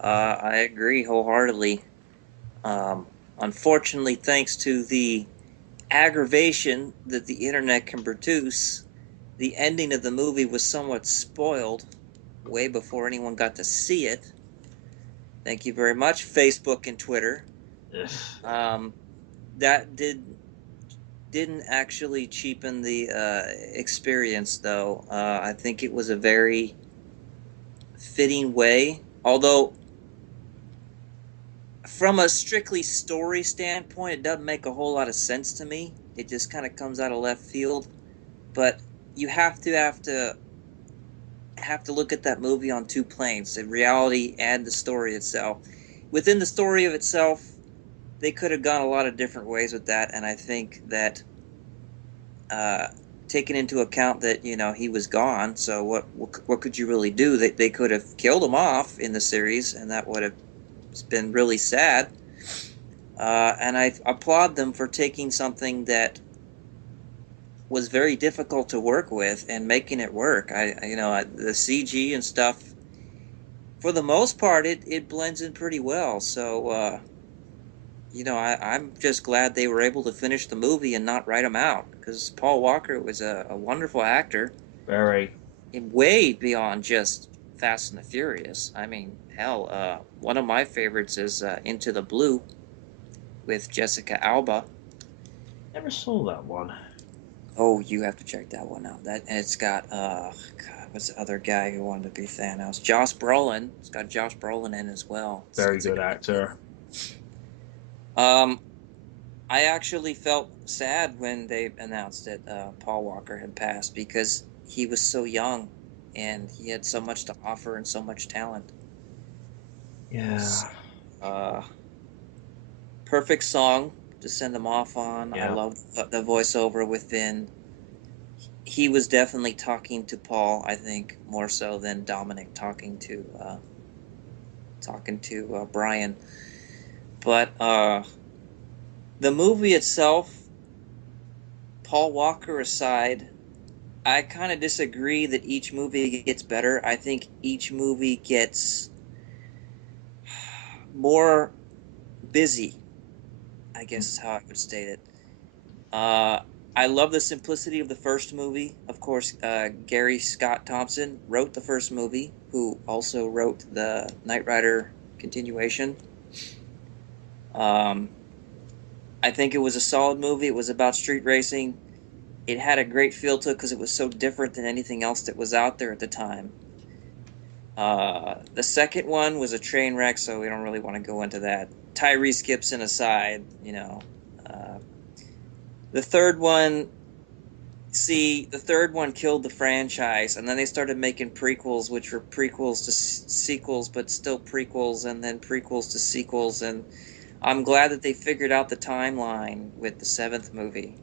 I agree wholeheartedly. Um, Unfortunately, thanks to the aggravation that the internet can produce, the ending of the movie was somewhat spoiled way before anyone got to see it. Thank you very much, Facebook and Twitter. Ugh. Um, that didn't actually cheapen the experience, though. I think it was a very fitting way. Although, from a strictly story standpoint, it doesn't make a whole lot of sense to me. It just kind of comes out of left field. But you have to look at that movie on two planes: the reality and the story itself. Within the story of itself, they could have gone a lot of different ways with that, and I think that uh, taking into account that he was gone, so what could you really do? They could have killed him off in the series, and that would have been really sad. And I applaud them for taking something that was very difficult to work with and making it work. The CG and stuff, for the most part, it blends in pretty well. So I'm just glad they were able to finish the movie and not write him out, because Paul Walker was a wonderful actor, Very. and way beyond just Fast and the Furious. I mean, hell, one of my favorites is Into the Blue with Jessica Alba. Never saw that one. Oh, you have to check that one out. That and it's got God, what's the other guy who wanted to be Thanos? Josh Brolin. It's got Josh Brolin in as well. Very It's a good good movie. actor. Um, I actually felt sad when they announced that Paul Walker had passed, because he was so young and he had so much to offer and so much talent. Yeah. So, uh, perfect song to send him off on. I Yeah. love the voiceover within. He was definitely talking to Paul, I think, more so than Dominic talking to Brian. But the movie itself, Paul Walker aside, I kind of disagree that each movie gets better. I think each movie gets more busy, I guess is how I would state it. Uh, I love the simplicity of the first movie. Of course, Gary Scott Thompson wrote the first movie, who also wrote the Knight Rider continuation. Um, I think it was a solid movie. It was about street racing. It had a great feel to it because it was so different than anything else that was out there at the time. The second one was a train wreck, so we don't really want to go into that. Tyrese Gibson aside, Uh, the third one, the third one killed the franchise, and then they started making prequels, which were prequels to sequels, but still prequels, and then prequels to sequels. And I'm glad that they figured out the timeline with the seventh movie.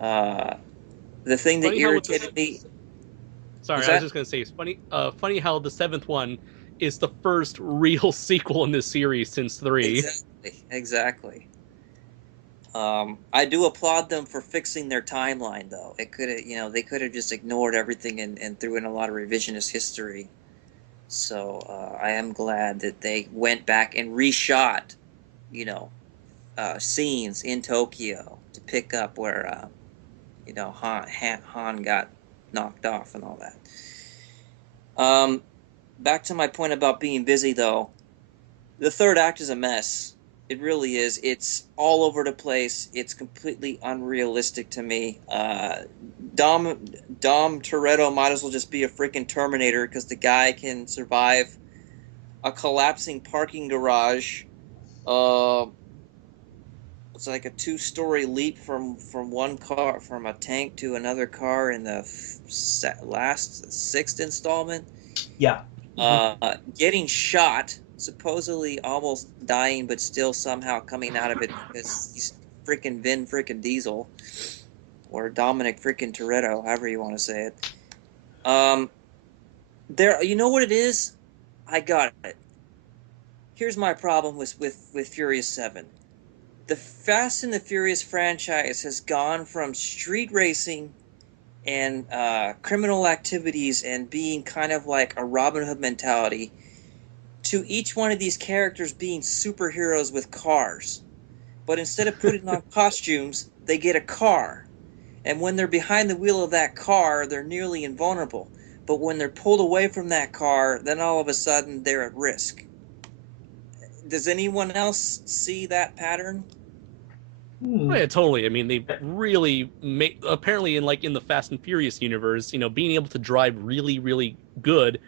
Uh, the thing that Funny how with irritated this. me Sorry, was I was that just gonna say it's funny. Funny how the seventh one is the first real sequel in this series since three. exactly. I do applaud them for fixing their timeline, though. It could have, they could have just ignored everything and threw in a lot of revisionist history. So I am glad that they went back and reshot, you know, scenes in Tokyo to pick up where, Han got knocked off and all that. Um, Back to my point about being busy, though. The third act is a mess. It really is. It's all over the place. It's completely unrealistic to me. Dom Dom Toretto might as well just be a freaking Terminator, because the guy can survive a collapsing parking garage. Uh, it's like a two-story leap from one car, from a tank to another car in the last sixth installment. Yeah. Mm-hmm. Getting shot, supposedly almost dying, but still somehow coming out of it because he's freaking Vin freaking Diesel, or Dominic freaking Toretto, however you want to say it. Um, you know what it is? I got it. Here's my problem with Furious 7. The Fast and the Furious franchise has gone from street racing and criminal activities and being kind of like a Robin Hood mentality to each one of these characters being superheroes with cars. But instead of putting on costumes, they get a car. And when they're behind the wheel of that car, they're nearly invulnerable. But when they're pulled away from that car, then all of a sudden they're at risk. Does anyone else see that pattern? Oh, yeah, totally. I mean, they really make, apparently in the Fast and Furious universe, being able to drive really, really good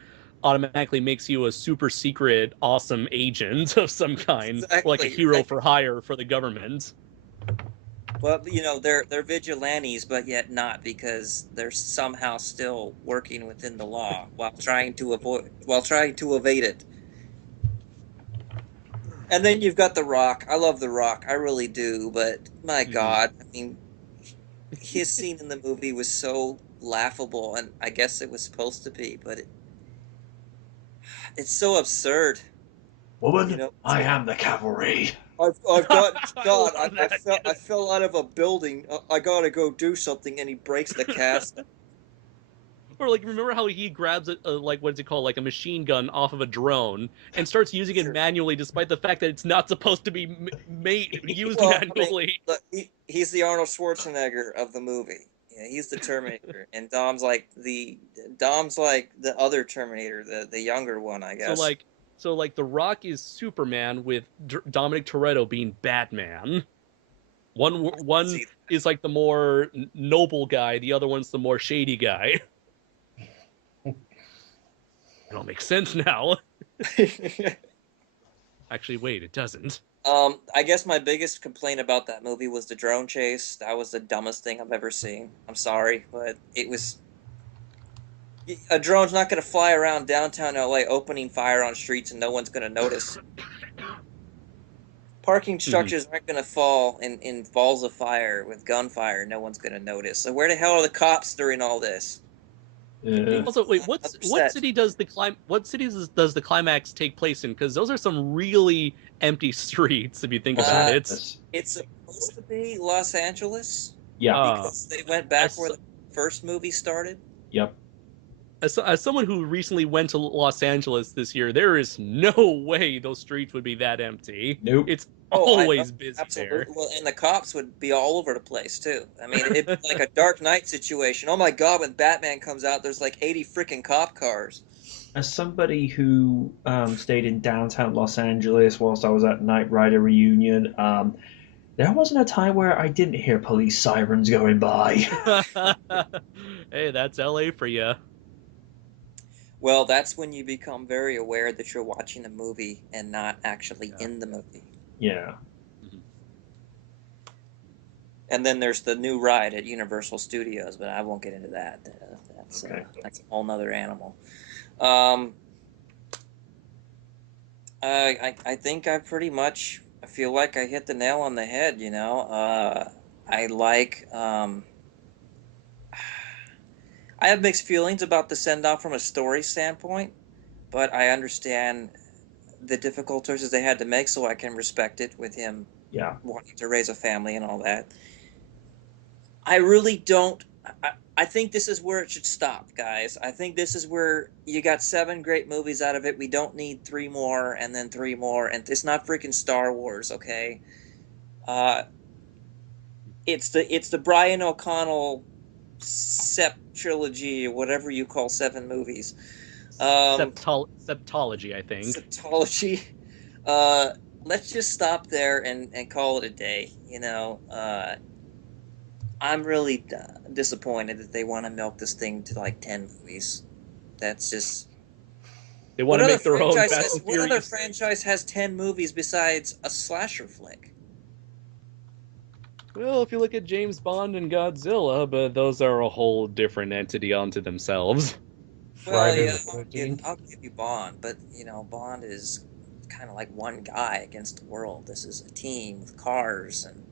automatically makes you a super secret, awesome agent of some kind, or like a Exactly. hero for hire for the government. Well, they're vigilantes, but yet not, because they're somehow still working within the law while trying to evade it. And then you've got The Rock. I love The Rock, I really do, but my God, I mean, his scene in the movie was so laughable, and I guess it was supposed to be, but it's so absurd. Woman, I am the cavalry. I've got God. I I fell out of a building. I gotta go do something, and he breaks the cast. Or like, remember how he grabs what's it called, like a machine gun off of a drone and starts using it manually, despite the fact that it's not supposed to be used manually. I mean, he's the Arnold Schwarzenegger of the movie. Yeah, he's the Terminator, and Dom's like the other Terminator, the younger one, I guess. So The Rock is Superman with Dominic Toretto being Batman. One is like the more noble guy, the other one's the more shady guy. It all makes sense now. Actually, wait, it doesn't. I guess my biggest complaint about that movie was the drone chase. That was the dumbest thing I've ever seen. I'm sorry, but it was... A drone's not going to fly around downtown LA opening fire on streets and no one's going to notice. Parking structures aren't going to fall in balls of fire with gunfire. No one's going to notice. So where the hell are the cops during all this? Also, wait, what cities does the climax take place in? Because those are some really empty streets, if you think about it. It's supposed to be Los Angeles. Yeah. Because they went back where the first movie started. Yep. As someone who recently went to Los Angeles this year, there is no way those streets would be that empty. Nope. It's always busy absolutely. there. Well, and the cops would be all over the place too. I mean, it'd be like a Dark Knight situation. Oh my God, when Batman comes out, there's like 80 freaking cop cars. As somebody who stayed in downtown Los Angeles whilst I was at Knight Rider reunion, there wasn't a time where I didn't hear police sirens going by. Hey, that's LA for you. Well, that's when you become very aware that you're watching a movie and not actually in the movie. Yeah. And then there's the new ride at Universal Studios, but I won't get into that. That's a whole nother animal. I think I feel like I hit the nail on the head, I have mixed feelings about the send-off from a story standpoint, but I understand the difficult choices they had to make, so I can respect it with him wanting to raise a family and all that. I really don't... I think this is where it should stop, guys. I think this is where you got 7 great movies out of it. We don't need 3 more and then 3 more, and it's not freaking Star Wars, okay? It's the Brian O'Connell trilogy, or whatever you call 7 movies. Septology, I think. Septology. Let's just stop there and call it a day. I'm really disappointed that they want to milk this thing to like 10 movies. That's just... They want to make their own Fast and What Furious. other franchise has 10 movies besides a slasher flick? Well, if you look at James Bond and Godzilla, but those are a whole different entity unto themselves. Well, yeah, I'll give you Bond, but Bond is kind of like one guy against the world. This is a team with cars, and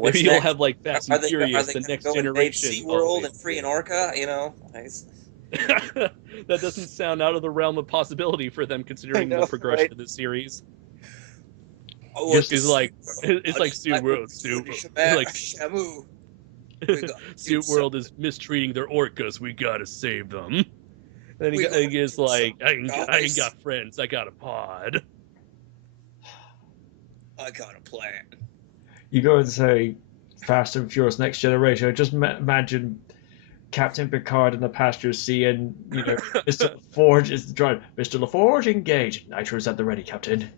maybe you'll have like Fast and Furious, the next generation. SeaWorld and Free and Orca, That doesn't sound out of the realm of possibility for them, considering the progression of this series. Oh, it's like SeaWorld. SeaWorld is mistreating their orcas. We gotta save them. then We he gonna gets do like, something, I ain't guys. got friends, I got a pod. I got a plan. You go and say Fast and Furious Next Generation. Just imagine Captain Picard in the passenger seat, and Mr. LaForge is driving. Mr. LaForge, engage. Nitro's at the ready, Captain.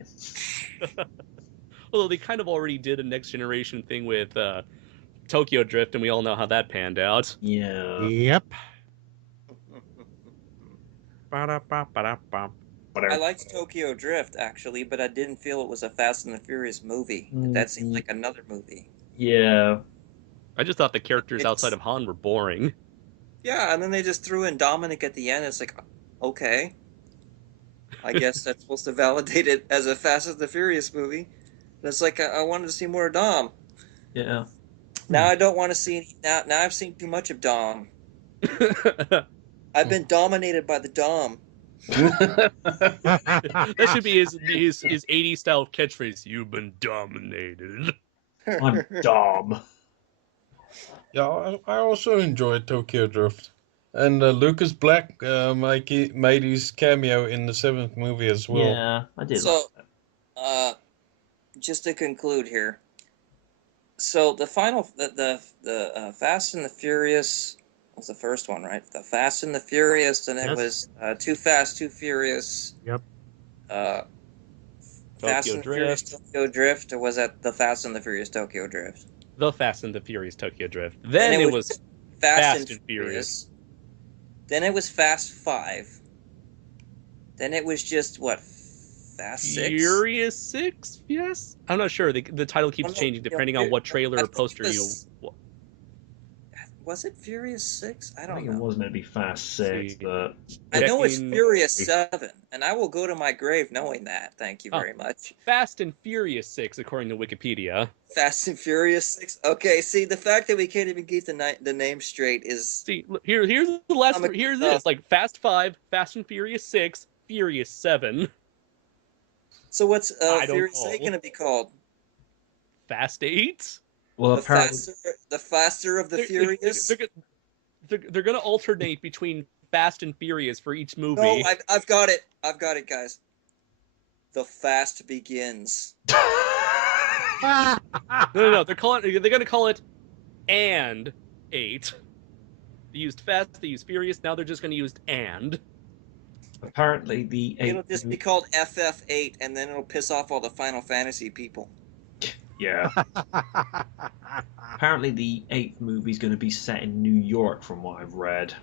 Although they kind of already did a Next Generation thing with Tokyo Drift, and we all know how that panned out. Yeah. Yep. I liked Tokyo Drift actually, but I didn't feel it was a Fast and the Furious movie. That seemed like another movie. Yeah. I just thought the characters outside of Han were boring. Yeah, and then they just threw in Dominic at the end. It's like, okay, I guess that's supposed to validate it as a Fast and the Furious movie. But it's like I wanted to see more of Dom. Yeah. Now I don't want to see any. Now I've seen too much of Dom. I've been dominated by the Dom. That should be his 80s style catchphrase. You've been dominated. I'm Dom. Yeah, I also enjoyed Tokyo Drift. And Lucas Black made his cameo in the 7th movie as well. Yeah, I did. So, like that. Just to conclude here. So the Fast and the Furious was the first one, right? The Fast and the Furious, and it was Too Fast, Too Furious. Yep. Fast and the Furious Tokyo Drift, or was that the Fast and the Furious Tokyo Drift? The Fast and the Furious Tokyo Drift. Then it was Fast and Furious. Then it was Fast 5. Then it was just, what, Fast 6? Furious 6? Yes? I'm not sure. The title keeps changing depending on what trailer or poster you... Was it Furious 6? I I don't think know. it was meant to be Fast 6, but I know it's Furious 7, and I will go to my grave knowing that. Thank you very much. Fast and Furious 6, according to Wikipedia. Fast and Furious 6? Okay, see, the fact that we can't even keep the name straight is... See, here's the last... Here's this. Like, Fast 5, Fast and Furious 6, Furious 7. So what's Furious 8 going to be called? Fast 8? well, The apparently, faster of the Furious? They're going to alternate between Fast and Furious for each movie. No, I've got it. I've got it, guys. The Fast Begins. No. They're going to call it and 8. They used Fast, they used Furious, now they're just going to use and. apparently the It'll just be called FF8, and then it'll piss off all the Final Fantasy people. Yeah. Apparently the 8th movie is going to be set in New York, from what I've read.